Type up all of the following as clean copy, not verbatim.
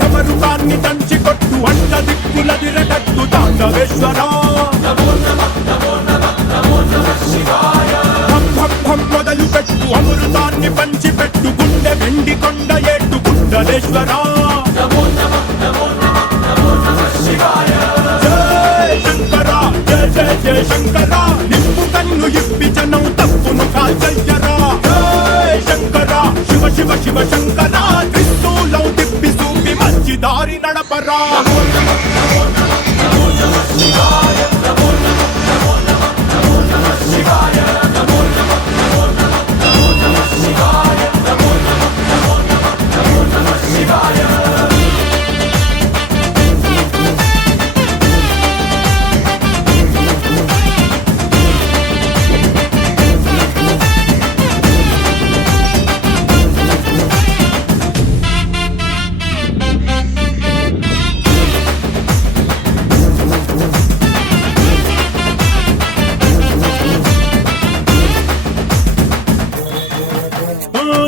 ఢమరుకాన్ని దంచి కొట్టు అంట దిక్కులదిరగట్టు తాండవేశ్వరా మొదలు పెట్టు అమృతాన్ని పంచి పెట్టు గుండె వెండి కొండ ఏట్టు కుండలేశ్వరా జయ శంకరా జయ జయ జయ శంకరా నిప్పు కన్ను ఇప్పి జనం తప్పును కాల్చయ్యరా జయ శంకరా శివ శివ శివ శంకరా త్రిశూలం తిప్పి సూపి మంచి దారి నడపరా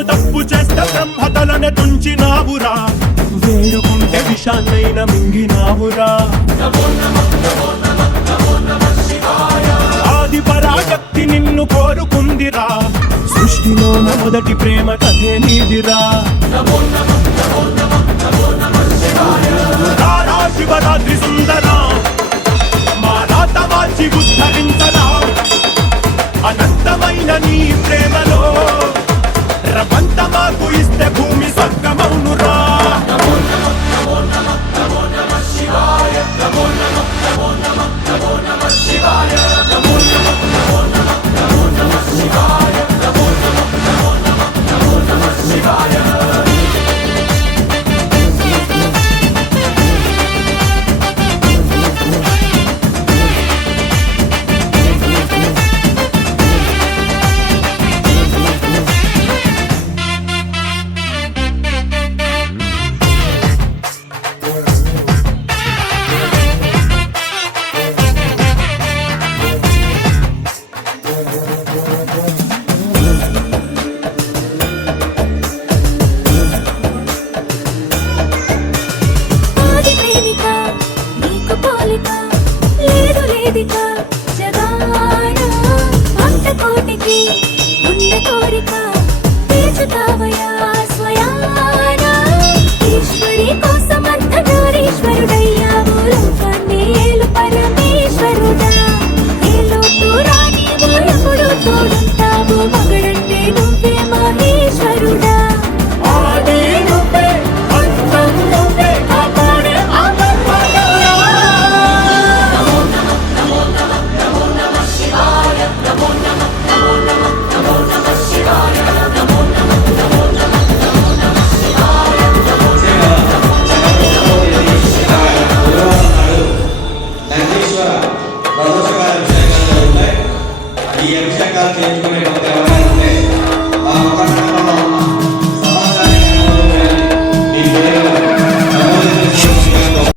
తప్పు చేస్తే బ్రహ్మతలనే తుంచినావురా వేడుకుంటే విషాన్నైన మింగినావురా ఆది పరాశక్తి నిన్ను కోరుకుందిరా సృష్టిలోన మొదటి ప్రేమ కథే నీదిరా శివరాత్రి సుందరా మా రాత మార్చి ఉద్ధరించరా అనంతమైన నీ ప్రేమలో రవంత మాకు ఇస్తే భూమి స్వర్గమౌనురా ఈ అభిషేకాలు చేయించుకునే